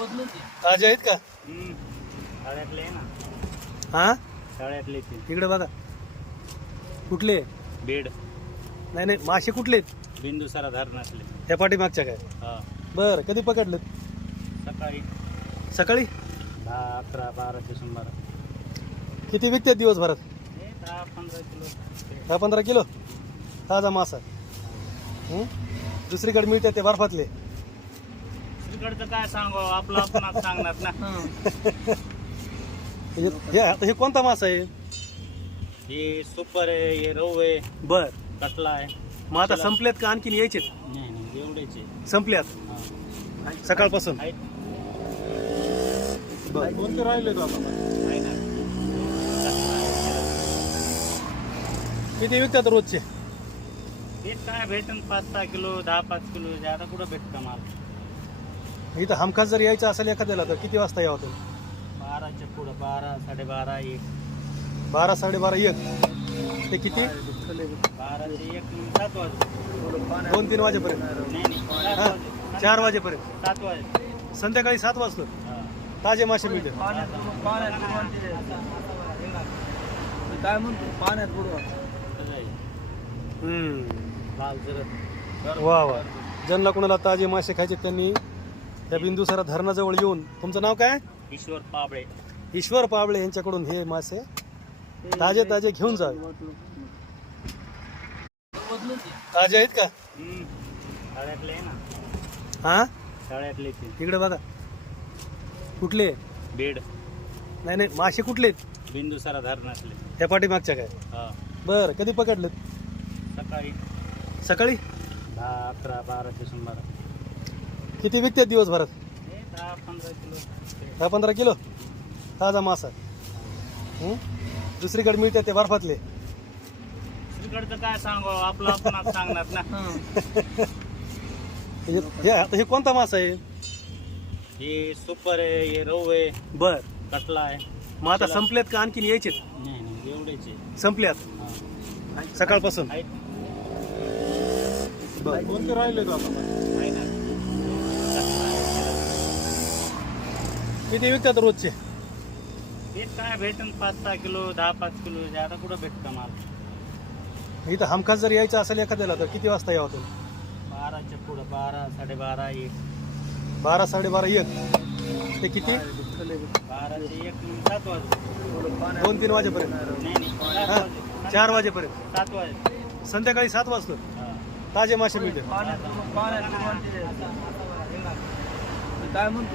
ताजे आहेत का? आहे ना. हा? शाळ्यातले ते. इकडे बघा. कुठले? बीड. नाही नाही मासे कुठले आहेत? बिंदुसारा धरणातले त्या पाठीमागच्या काय? हा. बरं कधी पकडलेत? सकाळी. सकाळी? दहा अकरा बारा डिसेंबर किती विकतात दिवसभरात? दहा पंधरा किलो. दहा पंधरा किलो? ताजा मासा. हं? दुसरीकडे मिळते ते बर्फातले. तिकडचं काय सांगू? आपलं आपण सांगणार ना. हे. हे- आता हे कोणता मासा आहे? हे सुपर आहे हे रव आहे. बर. कटला आहे. मग आता संपलेत का? आणखीन यायचे नाही नाही एवढेच आहे संपल्यात? हा. सकाळपासून? आहेत. कोणते राहिले आहे ना. किती विकतात रोजचे? हे काय भेटन पाच सहा किलो दहा पाच किलो ज्यादा कुठं भेटतं माल? इथं हमखास जर यायचं असेल एखाद्याला तर किती वाजता यावं तुम्ही? बाराच्या पुढं बारा साडेबारा एक. बारा साडेबारा एक. ते किती? बारा ते एक सात वाजता दोन तीन वाजेपर्यंत. नाही नाही सात हा वाजे चार वाजेपर्यंत. सात वाजे संध्याकाळी सात वाजता. हा. ताजे मासे मिळते काय म्हणतो? पाण्यात बुडवा. हम्म. लाल. वा वा. ज्यांना कोणाला ताजे मासे खायचे त्यांनी त्या बिंदुसारा धरणाजवळ येऊन तुमचं नाव काय? ईश्वर पाबळे. ईश्वर पावळे यांच्याकडून हे मासे ताजे ताजे घेऊन जावे ताजे आहेत का? हा? शाळ्यातले ते. इकडे बघा. कुठले? बीड. नाही नाही मासे कुठले आहेत? बिंदुसारा धरणातले. त्या पाठीमागच्या काय? हा. बरं कधी पकडलेत? सकाळी. सकाळी? दहा अकरा बारा डिसेंबर किती विकतात दिवसभरात? हे दहा पंधरा किलो. दहा पंधरा किलो ताजा मासा. हं? दुसरीकडे मिळते ते बर्फातले. तिकडचं काय सांगू? आपलं आपण सांगणार ना. हे. हे- आता हे कोणता मासा आहे? हे सुपर आहे हे रव आहे. बर. कटला आहे. मग आता संपलेत का आणखीन यायचे नाही नाही एवढेच आहे. संपल्यात. हा. सकाळपासून. आहेत. कोणते राहिले आहे ना. किती विकतात रोजचे हे काय भेटन पाच सहा किलो दहा पाच किलो ज्यादा कुठं भेटतं माल इथं हमखास जर यायचं असेल एखाद्याला तर किती वाजता यावं तुम्ही बाराच्या पुढं बारा साडेबारा एक बारा साडेबारा एक ते किती बारा ते एक सात वाजता दोन तीन वाजेपर्यंत नाही नाही सात हा वाजे. चार वाजेपर्यंत सात वाजे संध्याकाळी सात वाजता हा. ताजे मासे मिळते काय म्हणतो